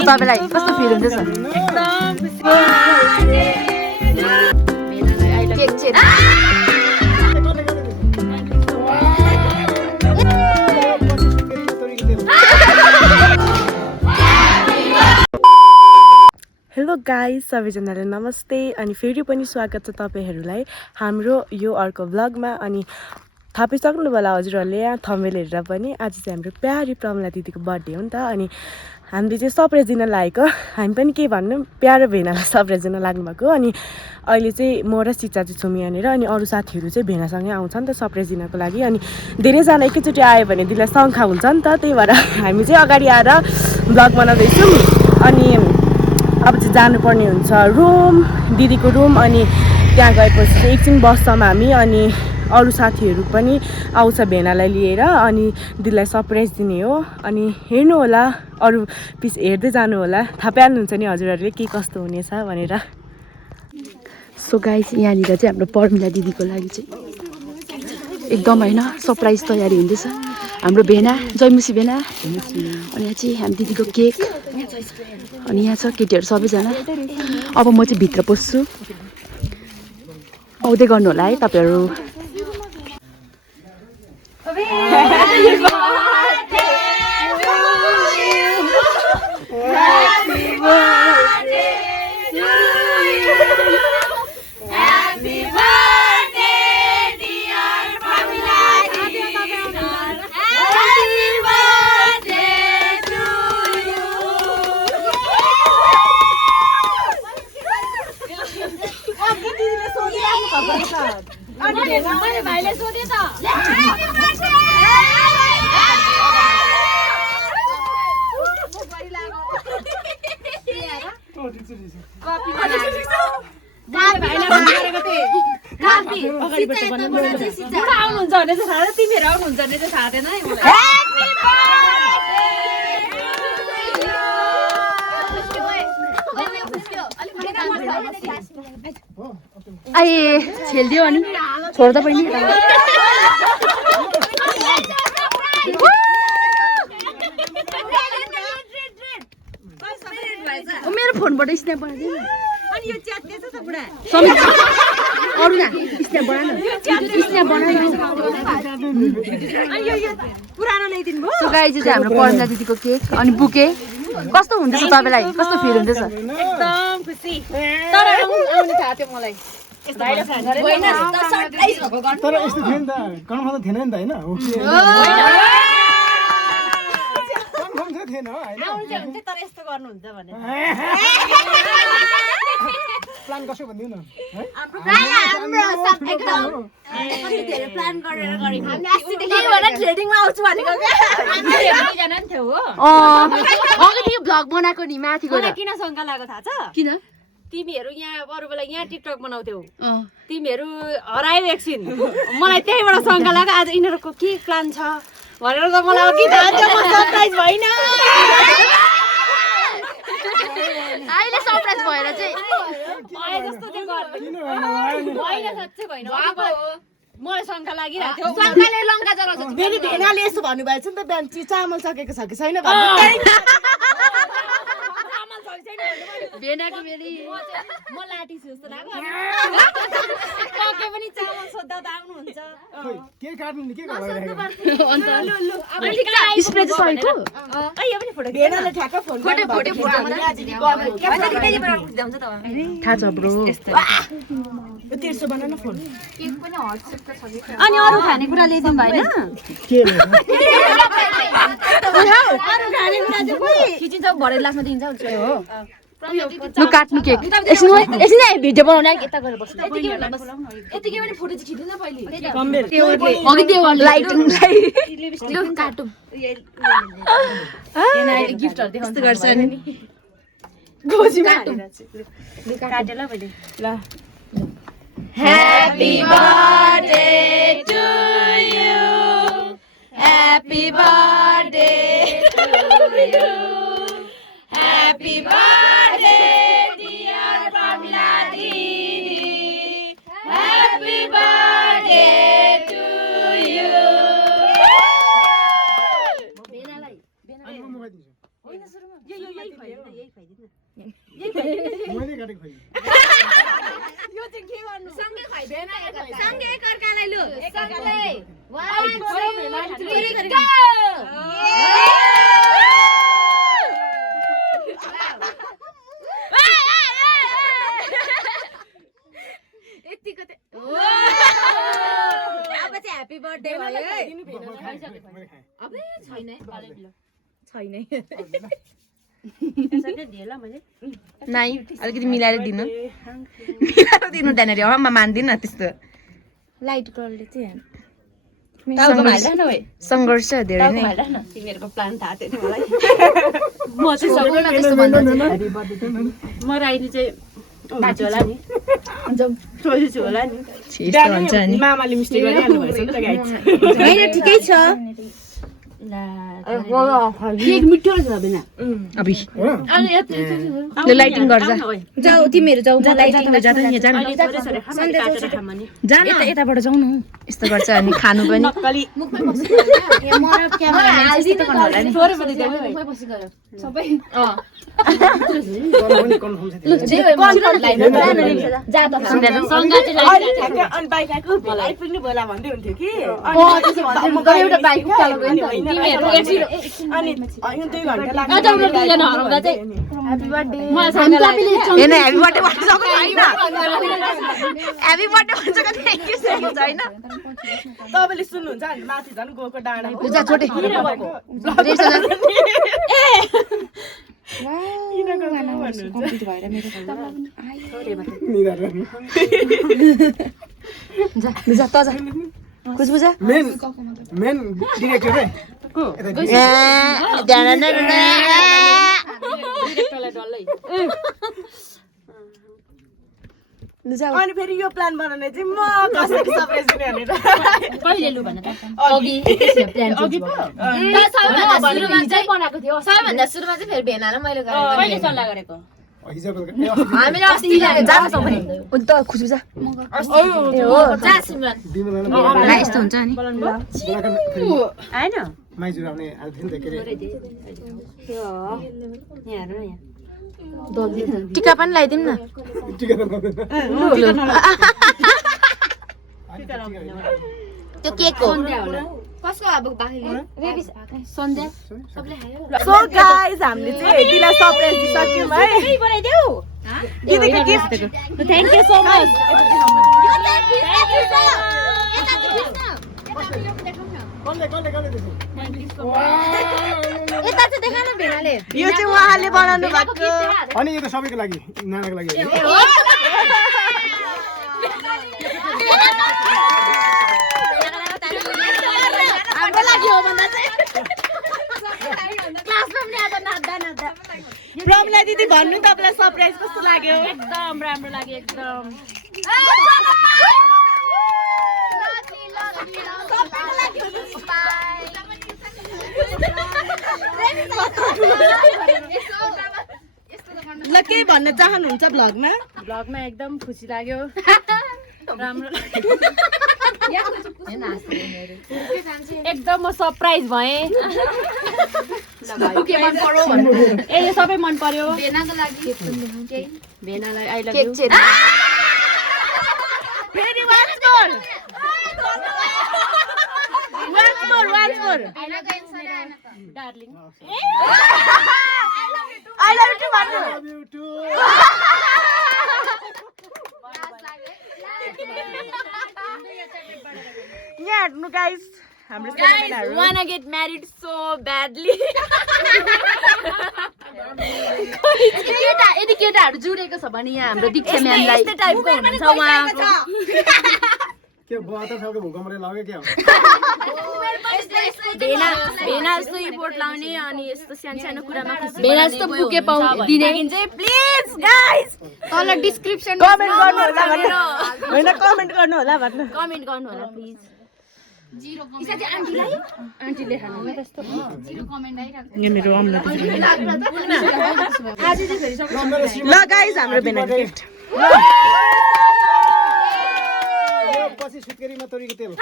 हुँदैछ तपाईलाई? कस्तो फिल हुँदैछ? हेलो गाइस, सबैजनालाई नमस्ते अनि फेरि पनि स्वागत छ तपाईहरुलाई हाम्रो यो अर्को भ्लगमा। अनि थापिसक्नु होला हजुरहरुले यहाँ थम्बनेल हेरेर पनि। आज चाहिँ हाम्रो प्यारी प्रमिला दिदीको बर्थडे हो नि त। अनि हामीले चाहिँ सरप्राइज दिन लागेको। हामी पनि के भन्नु, प्यारो भेनालाई सरप्राइज दिन लाग्नु भएको। अनि अहिले चाहिँ म र सिचा चाहिँ छौँ यहाँनिर। अनि अरू साथीहरू चाहिँ भेनासँगै आउँछ नि त सरप्राइज दिनको लागि। अनि धेरैजना एकैचोटि आयो भने दिदीलाई शङ्का हुन्छ नि त, त्यही भएर हामी चाहिँ अगाडि आएर भ्लग बनाउँदैछौँ। अनि अब चाहिँ जानुपर्ने हुन्छ रुम, दिदीको रुम। अनि त्यहाँ गएपछि चाहिँ एकछिन बस्छौँ हामी। अनि अरू साथीहरू पनि आउँछ भेनालाई लिएर। अनि दिदीलाई सरप्राइज दिने हो। अनि हेर्नु होला, अरू पिस हेर्दै जानु होला, थाहा पाइहाल्नुहुन्छ नि हजुरहरूले के कस्तो हुनेछ भनेर। सो गाइस, यहाँनिर चाहिँ हाम्रो प्रमिला दिदीको लागि चाहिँ एकदम होइन सरप्राइज तयारी हुँदैछ। हाम्रो भेना जयमुसी भेना। अनि यहाँ चाहिँ हामी दिदीको केक। अनि यहाँ छ केटीहरू सबैजना। अब म चाहिँ भित्र पस्छु, आउँदै गर्नु होला है तपाईहरु। भाइले सोधे त आउनुहुन्छ भने चाहिँ थाहा, तिमीहरू आउनुहुन्छ भने चाहिँ थाहा थिएन है मलाई। आए छेल्दियो अनि छोड्दा पनि मेरो फोनबाट स्न्याप बनाइदिनु। अनि यो च्याट दिएछ त बुढा समित अरु ना स्न्याप बनाउन, स्न्याप बनाउन। अनि यो पुरानो ल्याइदिनु भयो। सो गाइस, चाहिँ हाम्रो प्रमिला दिदीको केक अनि बुके। कस्तो हुँदैछ तपाईलाई? कस्तो फिल हुँदैछ? एकदम खुसी। तर आउनु थाहा थियो मलाई। भाइले थाहा गरेन होइन, त सरप्राइज भएको गर्नु। तर यस्तो थियो नि त, कन्फर्म त थिएन नि त हैन। हो कि कन्फर्म चाहिँ थिएन हैन। आउँथे हुन्थ्यो तर यस्तो गर्नुहुन्छ भने प्लान कसो भन्दिउ न है। हाम्रो सब एकदम कति धेरै प्लान गरेर गरेको। हामी अस्तिदेखि भएर ट्रेडिङमा आउँछु भनेको क्या। हामी एकजना नि थियो हो। अघि यो भ्लग बनाएको नि माथि गएर। मलाई किन शङ्का लाग्यो थाहा छ? किन? तिमीहरू यहाँ अरू बेला यहाँ टिकटक बनाउँथ्यौ, तिमीहरू हरायो एकछिन। मलाई त्यहीबाट शङ्का लाग्यो आज यिनीहरूको के प्लान छ भनेर त मलाई अघि थाहा थियो। म सरप्राइज भइन। अहिले सरप्राइज भएर चाहिँ भए जस्तो चाहिँ गर्दैन। होइन साँच्चै भएन। मलाई शङ्का लागिरहेको थियो। शङ्काले लङ्का जलाउँछ। फेरि भेनाले यसो भन्नुभएछ नि त, बिहान चामल सकेको छ कि छैन भेनाको फेरि म लाटी छु जस्तो लाग्यो। पके पनि चामल सोद्धा त आउनुहुन्छ। के काट्नु नि के गरिरहेको। अन्त स्प्रे चाहिँ सकेको? यो पनि फोटो भेनाले ठ्याक्क फोन फोटो थाहा छ ब्रो। तेर्सो बना न फोन। अनि अरू खानेकुरा ल्याइदिनु भएन? अरू खानेकुरा चाहिँ खोइ खिचिन्छ भरे लास्टमा दिन्छ हो। लु काट्नु केक। एकछिन भिडियो बनाउने यता गरेर बस्नु। यतिकै पनि फोटो चाहिँ खिच्नु न पहिले। अघि त्यो लाइटिङलाई लु काटौँ। अहिले गिफ्टहरु देखाउँछ गर्छ नि। गोजीमा काटे ल पहिले। ल Happy birthday to you. Happy birthday to you. Happy birthday dear Pramila Didi. Happy birthday to you. खोइ सँगै एकअर्कालाई लु सँगै 1 2 3 यतिको अब चाहिँ ह्यापी बर्थडे भयो है अब छैन नाइ अलिकति मिलाएर दिनु त्यहाँनिर अम्मा मान्दिनँ त्यस्तो लाइट गर्लले चाहिँ सङ्घर्ष धेरै नै तिमीहरूको प्लान थाहा थिएन मलाई म राइनी चाहिँ हुन्छ होला नि सोचेछु होला नि भन्छ नि मामाले मिस्टेक गरिहाल्नु भएछ नि त गाइस होइन ठिकै छ केक मिठो छ बिना अबि ले लाइटिङ गर्छ जाऊ तिमीहरू जाऊ म लाइटिङ जान यताबाट जाऊ न यस्तो गर्छ अनि खानु पनि नक्कली मुखमै बसेको सबै अनि बाइक आएको आइपुग्नु बोला भन्दै हुन्थ्यो कि अनि 2 घन्टा लाग्यो हेर्न ह्यापी बर्थडे भन्न सक्नु छैन ह्यापी बर्थडे भन्छ कि थ्याङ्क यू सो मच हैन तपाईँले सुन्नुहुन्छ नि माथि झन् गएको डाँडा जा छोटे जा त जा खुसबुजा मेन डिरेक्टर है अनि फेरि यो प्लान बनाउने चाहिँ म कसरी सरप्राइज दिने भनेर कहिले लु भन त अघि प्लान अघि बनाएको थियो सबैभन्दा सुरुमा चाहिँ फेरि भेना र मैले गरेको कहिले सल्लाह गरेको हामीले अस्ति जान्छौँ पनि त खुसबुजा जा सिमरन ला यस्तो हुन्छ नि आएन माइजु आउने आउँथ्यो नि त के अरे यहाँ हेर्नु न यहाँ टिका पनि लगाइदिउँ न टिका त त्यो केक हो कसको अब बाँकी सन्ध्या सबले खायो सो गाइस हामीले चाहिँ दिला सरप्राइज दिइसक्यौँ है बनाइदेऊ दिदीको gift thank you so much यता चाहिँ देखा न भेनाले यो चाहिँ उहाँले बनाउनु भएको अनि यो त सबैको लागि नानाको लागि प्रमला दिदी भन्नु तपाईँलाई सरप्राइज कस्तो लाग्यो एकदम राम्रो लाग्यो एकदम ल के भन्न चाहनुहुन्छ भ्लगमा भ्लगमा एकदम खुसी लाग्यो राम्रो एकदम म सरप्राइज भएँ ए सबै मन पर्यो भेनाको लागि भेनालाई आई लभ यु फेरि once more darling I love you too भन्नु यहाँ हेर्नु गाइस हाम्रो Guys wanna get married so badly. यदि केटाहरू जुडेको छ भने यहाँ हाम्रो दीक्षा म्यामलाई यस्तै टाइपको हुनुहुन्छ उहाँको के 72 सालको भूकम्पले लाग्यो के हो भेना जस्तो रिपोर्ट लाउने अनि यस्तो सानो कुरामा खुसी भेना जस्तो बुके दिने चाहिँ प्लिज गाइस तल डिस्क्रिप्सन कमेन्ट गर्नु होला भन्नु हैन कमेन्ट गर्नु होला भन्नु कमेन्ट गर्नु होला प्लिज आन्टीले खानु यहाँ मेरो अमला ल गाइस हाम्रो भेनाको गिफ्ट पछि सुत्केरीमा तोरीको तेल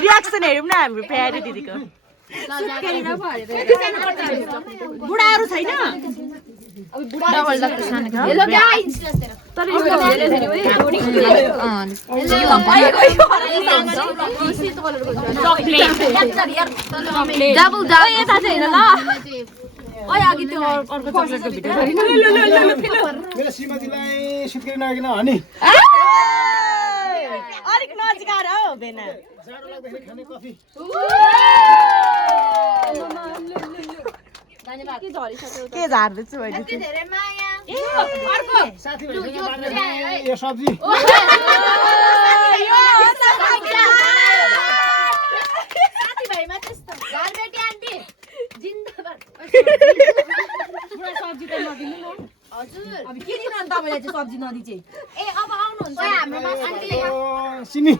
रियाक्सन हेरौँ न हाम्रो प्यारे दिदीको बुढाहरू छैन मेरो श्रीमतीलाई सुत्केरी नआइकन हनी अलिक नजिक आएर हौ बेना जाडो लाग्दाखेरि खाने कफी के झार्दैछु मैले साथीभाइसँग यो सब्जी सिमी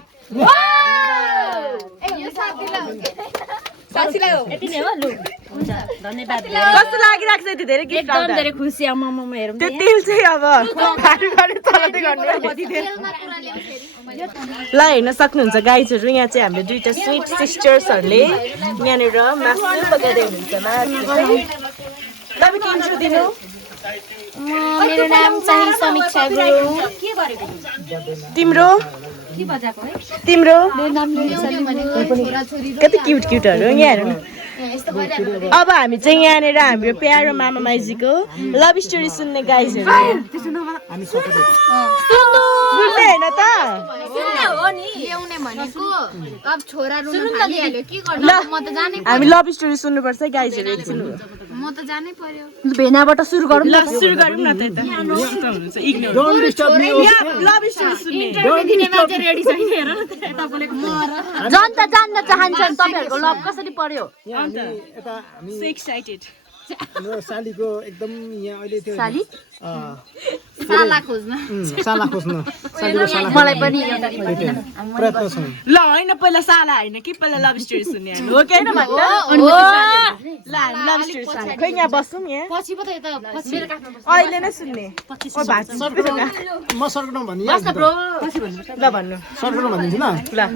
कस्तो लागिरहेको छ यति धेरै गिफ्ट एकदम धेरै खुसी आमा हेरौँ त्यो तेल चाहिँ अब खानु चलाउँदै गर्नु ल हेर्न सक्नुहुन्छ गाइजहरू यहाँ चाहिँ हाम्रो दुईटा स्विट सिस्टर्सहरूले यहाँनिर मासु पकाउँदै हुनुहुन्छ तपाईँ किन्छु दिनु मेरो नाम चाहिँ समीक्षा गुरुङ तिम्रो तिम्रो कति क्युट क्युटहरू यहाँ हेर्नु अब हामी चाहिँ यहाँनिर हाम्रो प्यारो मामा माइजीको लभ स्टोरी सुन्ने गाइजहरू सुन्ने होइन त ल्याउने भनेको अब छोरा रुन थालिहाल्यो के गर्नु ल म त जानै हामी लभ स्टोरी सुन्नुपर्छ गाइजहरू एकछिन म त जानै पर्यो भेनाबाट सुरु गरौँ ल सुरु गरौँ न त यता don't disturb me love story सुन्ने जन त जान्न चाहन्छन् तपाईँहरूको लभ कसरी पर्यो यता हामी एक्साइटेड हाम्रो सालीको एकदम यहाँ अहिले त्यो साली साला खोज्न साला खोज्न सालीको साला मलाई पनि एउटा प्रयत्न छ ल होइन पहिला साला होइन कि पहिला लभ स्टोरी सुन्ने हामी हो कि होइन भन्नु ल हामी लभ स्टोरी सुन्ने खोइ यहाँ बसौँ यहाँ पछि पो त यता पछि अहिले नै सुन्ने म सर्कटमा भन्ने ल भन्नु सर्कटमा भनिदिन्छु ल ल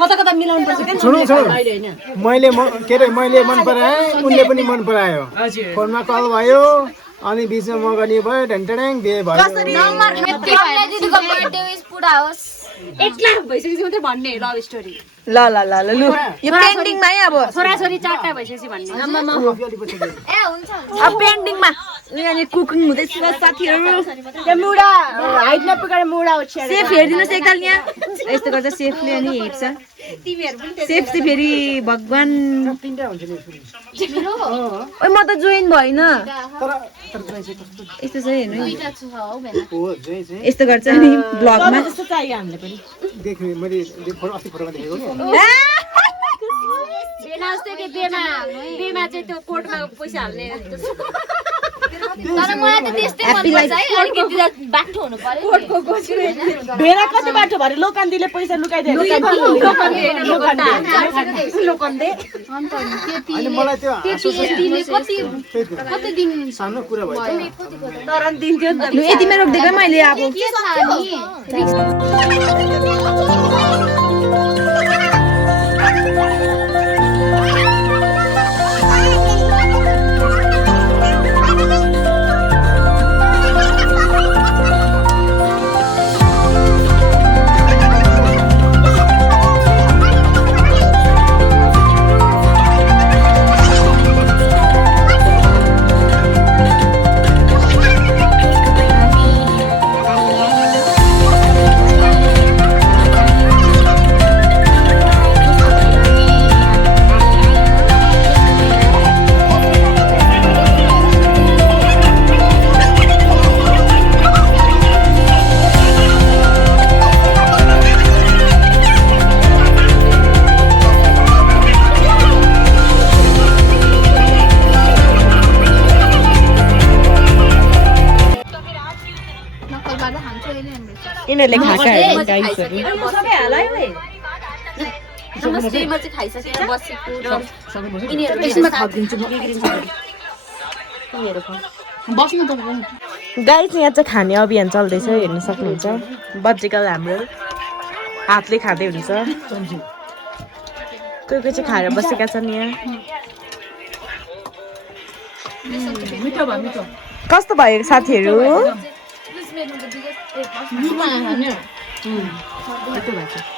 कता कता मिलाउनु पर्छ के सुनौ मैले मन पराएँ उनले पनि मन परायो फोनमा कल भयो अनि बिचमा मगनी भयो ढेन्टेडेङ बिहे भयो दिदीको बर्थडे विश पुरा होस् 1 लाख भइसकेपछि मात्रै भन्ने लभ स्टोरी ल ल ल ल लु यो पेन्डिङमा है अब छोराछोरी 4टा भइसकेपछि भन्ने ए हुन्छ अब पेन्डिङमा यहाँनिर कुकिङ हुँदैछ साथीहरू त्यो मुडा हाइट नपुगेर मुडा उछ्याएर सेफ हेरिदिनुहोस् एकताल यहाँ यस्तो गर्छ सेफले अनि हेर्छ सेफ चाहिँ फेरि भगवान् ओइ म त जोइन भएन यस्तो चाहिँ हेर्नु दुईटा छ हौ भेना यस्तो गर्छ नि ब्लगमा जस्तो चाहियो हामीले पनि देख्ने मैले अस्ति फोटोमा देखेको कि बेना जस्तै के बेमा चाहिँ त्यो कोर्टमा पैसा हाल्ने तर मलाई त त्यस्तै मन पर्छ है अलिकति बाठो हुनु पर्यो भेडा कति बाटो भरे लोकान्तीले पैसा लुकाइदियो अनि मलाई त्यो तिमीले कति दिन सानो कुरा भयो तर दिन्थ्यो नि त लु यतिमा रोकिदिएको मैले अब के छ नि यिनीहरूले खाएका गाइसहरू नमस्तेमा चाहिँ खाइसकेर बसेको र यसमा थपिदिन्छु म बस्नु त गाइस यहाँ चाहिँ खाने अभियान चल्दैछ हेर्न सक्नुहुन्छ बच्चीकल हाम्रो हातले खाँदै हुन्छ कोही कोही चाहिँ खाएर बसेका छन् यहाँ कस्तो भयो साथीहरू Happy birthday